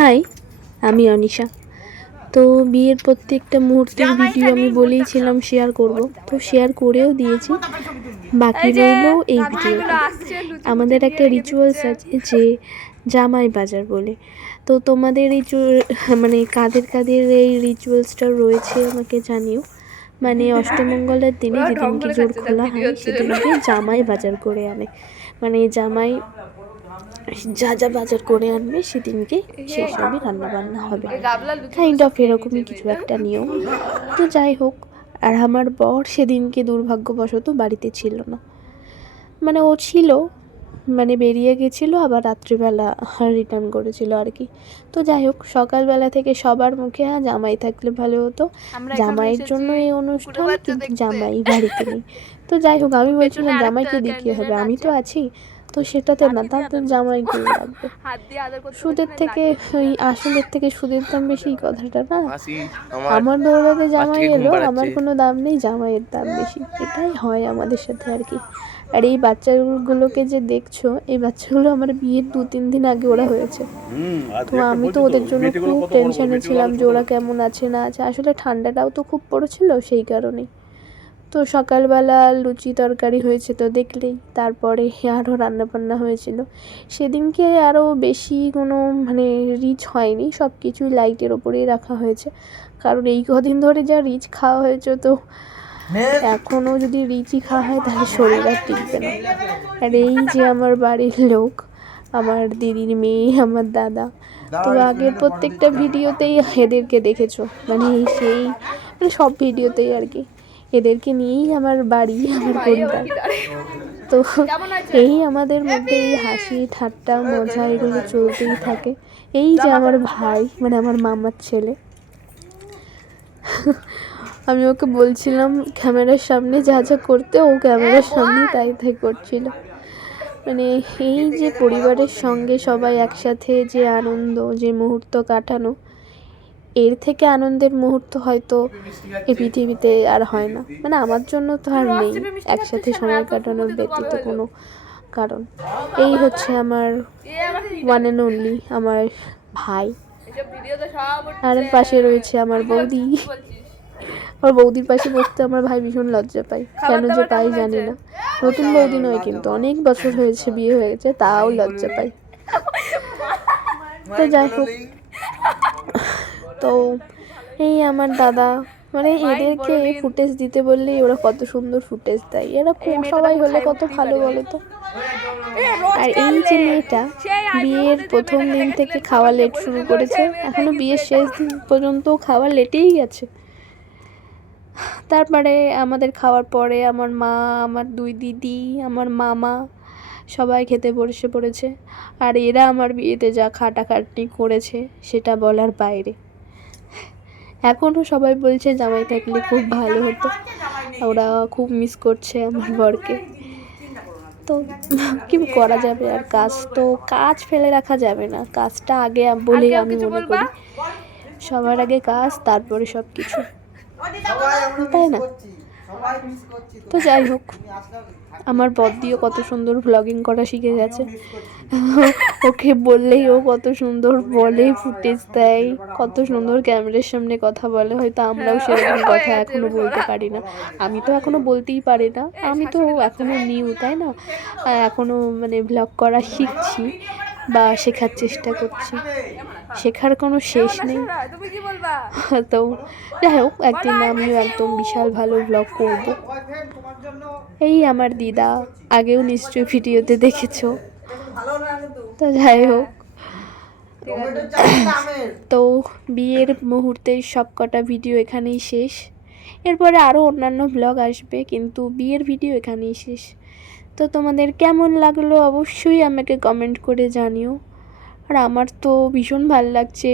High, আমি অনিশা। তো বিয়ের প্রত্যেকটা মুহূর্তের ভিডিও আমি বলেইছিলাম শেয়ার করব, তো শেয়ার করেও দিয়েছি। বাকি রইল এই ভিডিওটা। আমাদের একটা রিচুয়ালস আছে যে জামাই বাজার বলে। তো তোমাদের এই মানে কাদের কাদের এই রিচুয়ালসটা রয়েছে আমাকে জানিও। মানে অষ্টমঙ্গলের দিনে যেদিনকে জোর খোলা হয় সেদিনকে জামাই বাজার করে আনে, মানে জামাই যা যা বাজার করে আনবে সেদিনকে সেই সবই রান্নাবান্না হবে, কাইন্ড অফ এরকমই কিছু একটা নিয়ম। তো যাই হোক, আর আমার বর সেদিনকে দুর্ভাগ্যবশত বাড়িতে ছিল না, মানে ও ছিল, মানে বেরিয়ে গেছিলো, আবার রাত্রিবেলা রিটার্ন করেছিল আর কি। তো যাই হোক, সকালবেলা থেকে সবার মুখে জামাই থাকলে ভালো হতো, জামাইয়ের জন্য এই অনুষ্ঠান, কিন্তু জামাই বাড়িতে নেই। তো যাই হোক, আমি বলছিলাম জামাইকে দিয়ে কী হবে, আমি তো আছি। তো সেটাতে না, তাদের জামাইকে লাগবে। সুদের থেকে ওই আসলের থেকে সুদের দাম বেশি, কথাটা না। আমার দৌড়াতে জামাই এলো, আমার কোনো দাম নেই, জামাইয়ের দাম বেশি। এটাই হয় আমাদের সাথে আর কি। আর এই বাচ্চাগুলোকে যে দেখছো, এই বাচ্চাগুলো আমার বিয়ের 2-3 দিন আগে ওরা হয়েছে। তো আমি তো ওদের জন্য খুব টেনশনে ছিলাম যে ওরা কেমন আছে না আছে। আসলে ঠান্ডাটাও তো খুব পড়েছিল, সেই কারণেই। তো সকালবেলা লুচি তরকারি হয়েছে তো দেখলেই, তারপরে আরও রান্নাবান্না হয়েছিল। সেদিনকে আরও বেশি কোনো মানে রিচ হয়নি, সব কিছুই লাইটের ওপরেই রাখা হয়েছে, কারণ এই কদিন ধরে যা রিচ খাওয়া হয়েছে, তো এখনও যদি রিচই খাওয়া হয় তাহলে শরীর আর টিকবে না। আর এই যে আমার বাড়ির লোক, আমার দিদির মেয়ে, আমার দাদা, তো আগের প্রত্যেকটা ভিডিওতেই এদেরকে দেখেছো, মানে সেই মানে সব ভিডিওতেই আর কি এদেরকে নিয়েই আমার বাড়ি, আমার পরিবার। তো এই আমাদের মধ্যে এই হাসি ঠাট্টা মজা এগুলো চলতেই থাকে। এই যে আমার ভাই, মানে আমার মামার ছেলে, আমি ওকে বলছিলাম ক্যামেরার সামনে যা যা করতে, ও ক্যামেরার সামনে তাই তাই করছিল। মানে এই যে পরিবারের সঙ্গে সবাই একসাথে যে আনন্দ, যে মুহূর্ত কাটানো, এর থেকে আনন্দের মুহূর্ত হয়তো এই পৃথিবীতে আর হয় না। মানে আমার জন্য তো আর নেই একসাথে সময় কাটানোর ব্যতীত কোনো কারণ। এই হচ্ছে আমার ওয়ান অ্যান্ড অনলি আমার ভাই। আর পাশে রয়েছে আমার বৌদি। আমার বৌদির পাশে বসতে আমার ভাই ভীষণ লজ্জা পায়, কেন যে পাই জানি না। নতুন বৌদি নয় কিন্তু, অনেক বছর হয়েছে বিয়ে হয়ে গেছে, তাও লজ্জা পাই। তো যাই হোক, তো এই আমার দাদা, মানে এদেরকে ফুটেজ দিতে বললেই ওরা কত সুন্দর ফুটেজ দেয়। এরা সবাই হলে কত ভালো বলো তো। আর এই যে মেয়েটা বিয়ের প্রথম দিন থেকে খাওয়া লেট শুরু করেছে, এখনো বিয়ের শেষ দিন পর্যন্ত খাওয়া লেটেই গেছে। তারপরে আমাদের খাওয়ার পরে আমার মা, আমার 2 দিদি, আমার মামা সবাই খেতে বসে পড়েছে। আর এরা আমার বিয়েতে যা খাটাখাটনি করেছে সেটা বলার বাইরে। এখনও সবাই বলছে জামাই থাকলে খুব ভালো হতো, ওরা খুব মিস করছে আমার বরকে। তো কি করা যাবে, আর কাজ ফেলে রাখা যাবে না, কাজটা আগে বলে আমি মনে করি। সবার আগে কাজ, তারপরে সব কিছু, তাই না? তো যাই হোক, আমার বদ্দিও কত সুন্দর ভ্লগিং করা শিখে গেছে। ওকে বললেই ও কত সুন্দর বলে, ফুটেজ দেয়, কত সুন্দর ক্যামেরার সামনে কথা বলে। হয়তো আমরাও সেরকম কথা এখনো বলতে পারি না। আমি তো এখনো বলতেই পারি না, আমি তো এখনো নিউ, তাই না? এখনো মানে ভ্লগ করা শিখছি বা শেখার চেষ্টা করছি, শেখার কোনো শেষ নেই। তো যাই হোক, একদিন আমিও একদম বিশাল ভালো ভ্লগ করব। এই আমার দিদা, আগেও নিশ্চয়ই ভিডিওতে দেখেছো। তো যাই হোক, তো বিয়ের মুহূর্তের সব কটা ভিডিও এখানেই শেষ। এরপরে আরও অন্যান্য ব্লগ আসবে, কিন্তু বিয়ের ভিডিও এখানেই শেষ। তো তোমাদের কেমন লাগলো অবশ্যই আমাকে কমেন্ট করে জানিও। আর আমার তো ভীষণ ভালো লাগছে।